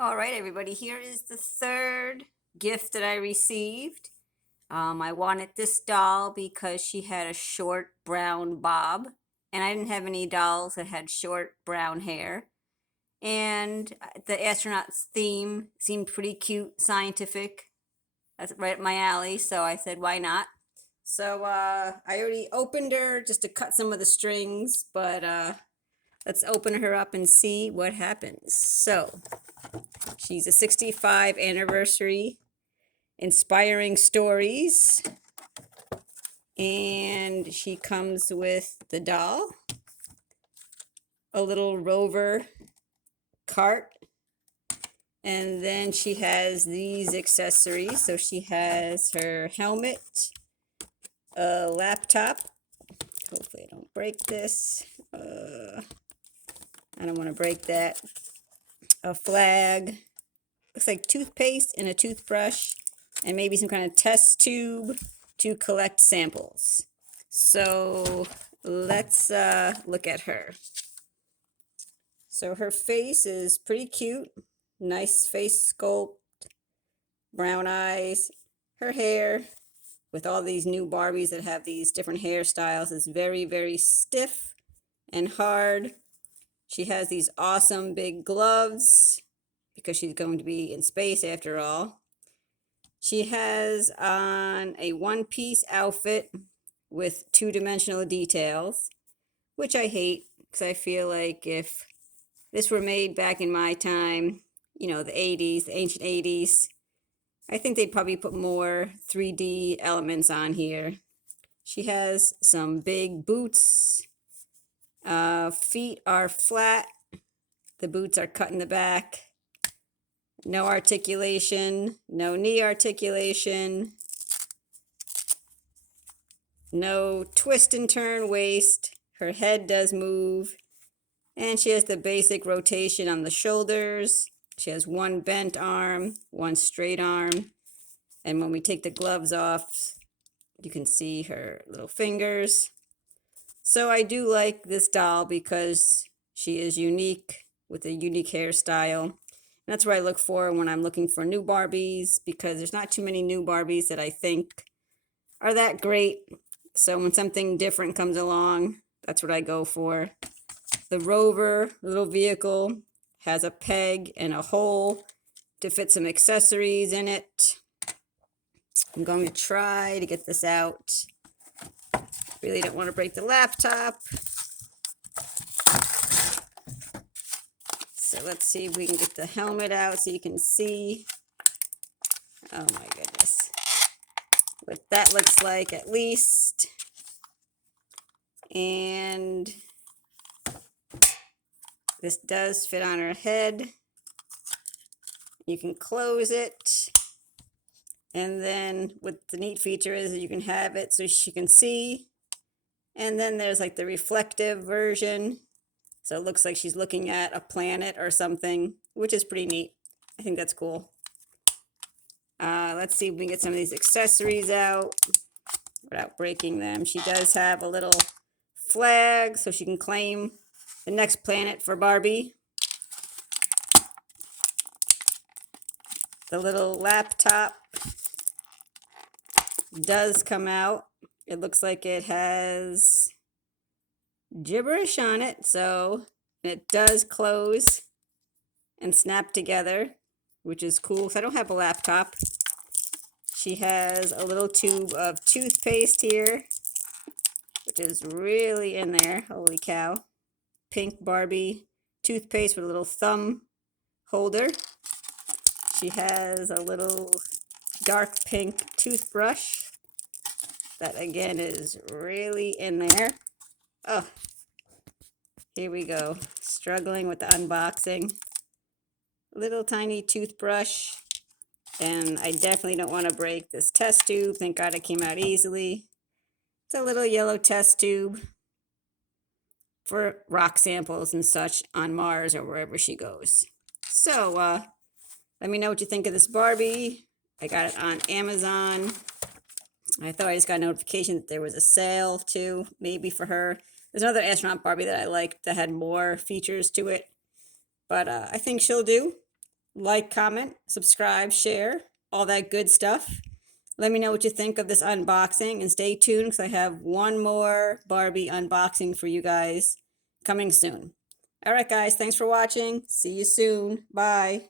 All right, everybody, here is the third gift that I received. I wanted this doll because she had a short brown bob, and I didn't have any dolls that had short brown hair. And the astronaut's theme seemed pretty cute, scientific. That's right up my alley, so I said, why not? So I already opened her just to cut some of the strings, but let's open her up and see what happens. So she's a 65 anniversary inspiring stories. And she comes with the doll, a little rover cart, and then she has these accessories. So she has her helmet, a laptop. Hopefully I don't break this. I don't want to break that. A flag. Looks like toothpaste and a toothbrush, and maybe some kind of test tube to collect samples. So let's look at her. So her face is pretty cute. Nice face sculpt, brown eyes. Her hair, with all these new Barbies that have these different hairstyles, is very, very stiff and hard. She has these awesome big gloves because she's going to be in space after all. She has on a one-piece outfit with two-dimensional details, which I hate because I feel like if this were made back in my time, the 80s, the ancient 80s, I think they'd probably put more 3D elements on here. She has some big boots. Feet are flat. The boots are cut in the back. No articulation, no knee articulation, no twist and turn waist. Her head does move. And she has the basic rotation on the shoulders. She has one bent arm, one straight arm. And when we take the gloves off, you can see her little fingers. So I do like this doll because she is unique with a unique hairstyle. And that's what I look for when I'm looking for new Barbies, because there's not too many new Barbies that I think are that great. So when something different comes along, that's what I go for. The rover, little vehicle, has a peg and a hole to fit some accessories in it. I'm going to try to get this out. Really don't want to break the laptop. So let's see if we can get the helmet out so you can see. Oh my goodness. What that looks like at least. And this does fit on her head. You can close it. And then what the neat feature is that you can have it so she can see. And then there's like the reflective version. So it looks like she's looking at a planet or something, which is pretty neat. I think that's cool. Let's see if we can get some of these accessories out without breaking them. She does have a little flag so she can claim the next planet for Barbie. The little laptop does come out. It looks like it has gibberish on it, so it does close and snap together, which is cool because I don't have a laptop. She has a little tube of toothpaste here, which is really in there. Holy cow. Pink Barbie toothpaste with a little thumb holder. She has a little dark pink toothbrush that again is really in there. Oh, here we go. Struggling with the unboxing. Little tiny toothbrush. And I definitely don't want to break this test tube. Thank God it came out easily. It's a little yellow test tube for rock samples and such on Mars or wherever she goes. So, let me know what you think of this Barbie. I got it on Amazon. I thought I just got a notification that there was a sale too, maybe for her. There's another astronaut Barbie that I liked that had more features to it. But I think she'll do. like, comment, subscribe, share, all that good stuff. Let me know what you think of this unboxing and stay tuned because I have one more Barbie unboxing for you guys coming soon. All right, guys, thanks for watching. See you soon. Bye.